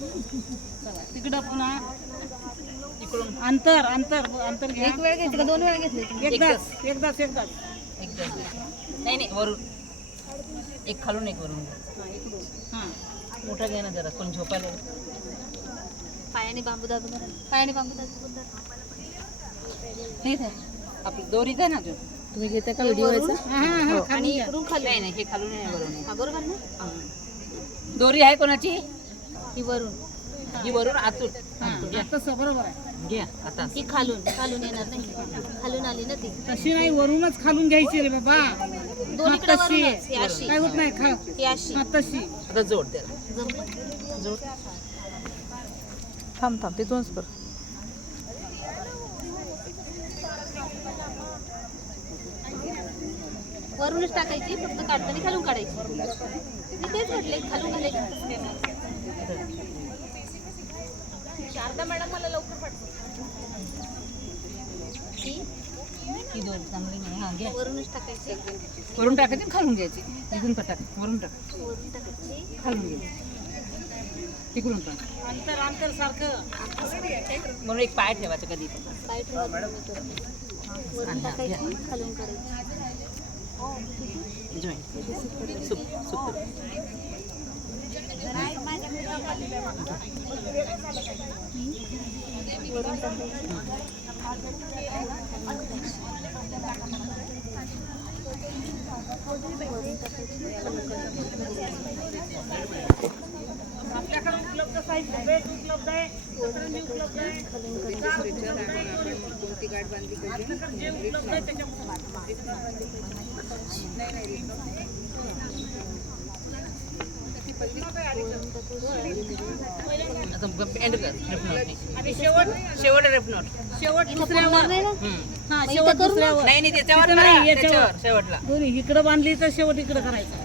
तिकडं पुन्हा इकडून अंतर अंतर अंतर घ्या. एक वेळ घेतली का? दोन वेळा घेतली एकदाच एकदाच एकदाच. एकदम नाही नाही वरून. एक खालून एक वरून. हा, मोठा घ्या ना जरा कोण झोपायला पायाने बांबू दाबून. पायाने बांबू दाबून. हे. आपली दोरी द्या ना तुम्ही घेता का व्हिडिओ हा आणि. इकडून खाली. नाही नाही हे खालून आहे वरून आहे. हा बरोबर ना? दोरी आहे कोणाची? ही वरून ही. वरून आतून हा तसं बरोबर आहे. घ्या आता. ही खालून खालून येणार नाही. खालून आली ना ती. तशी नाही वरूनच खालून घ्यायची रे बाबा. दोन्हीकडे हा, तशी. वरूनच ही अशी. काय होत नाही खा. ही अशी. हा तशी आता जोड त्याला. जमलं जोड. थांब थांब तिथूनच कर. वरूनच टाकायची फक्त काढताना खालून काढायची. मी तेच म्हटले खालून घालायची शारदा मॅडम मला लवकर पाठवा. दोरी चांगली नाही. हा घ्या वरूनच टाकायची. वरून टाकायची खालून घ्यायची. इथून पण टाक वरून टाक. वरून टाकायची. खालून घ्यायची तिकडून पण. अंतर अंतर सारखं. म्हणून एक पाय ठेवायचा कधी पाय ठेवा खालून जॉईन सुप सुप वरून टाकायची वरून टाकायची खालून काढायची आपल्याकडे उपलब्ध साहित्य बेड उपलब्ध आहे पत्रंगी उपलब्ध आहे. खालून काढायची आपल्याकडे जे उपलब्ध आहे त्याच्यामध्ये वरून टाकायची आता एंड कर रेफनॉट आणि शेवट शेवट रेफनॉट शेवट इथं दुसऱ्यावर. पडणार नाही ना? हा मग शेवट इथं करू ना? दुसऱ्यावर. नाही नाही त्याच्यावर तिथं करा, नाही, याच्यावर. त्याच्यावर शेवटला. दोन्ही इकडं बांधली तर शेवट इकडं करायचं.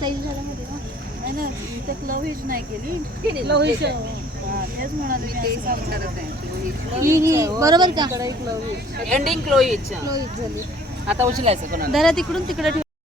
सैल झाला मध्ये ना? नाही ना इथं क्लविज नाही केली. लवही तेच म्हणाले बरोबर का एंडिंग क्लोईच झाली. आता उचलायचं कोणाला? दरा तिकडून तिकडे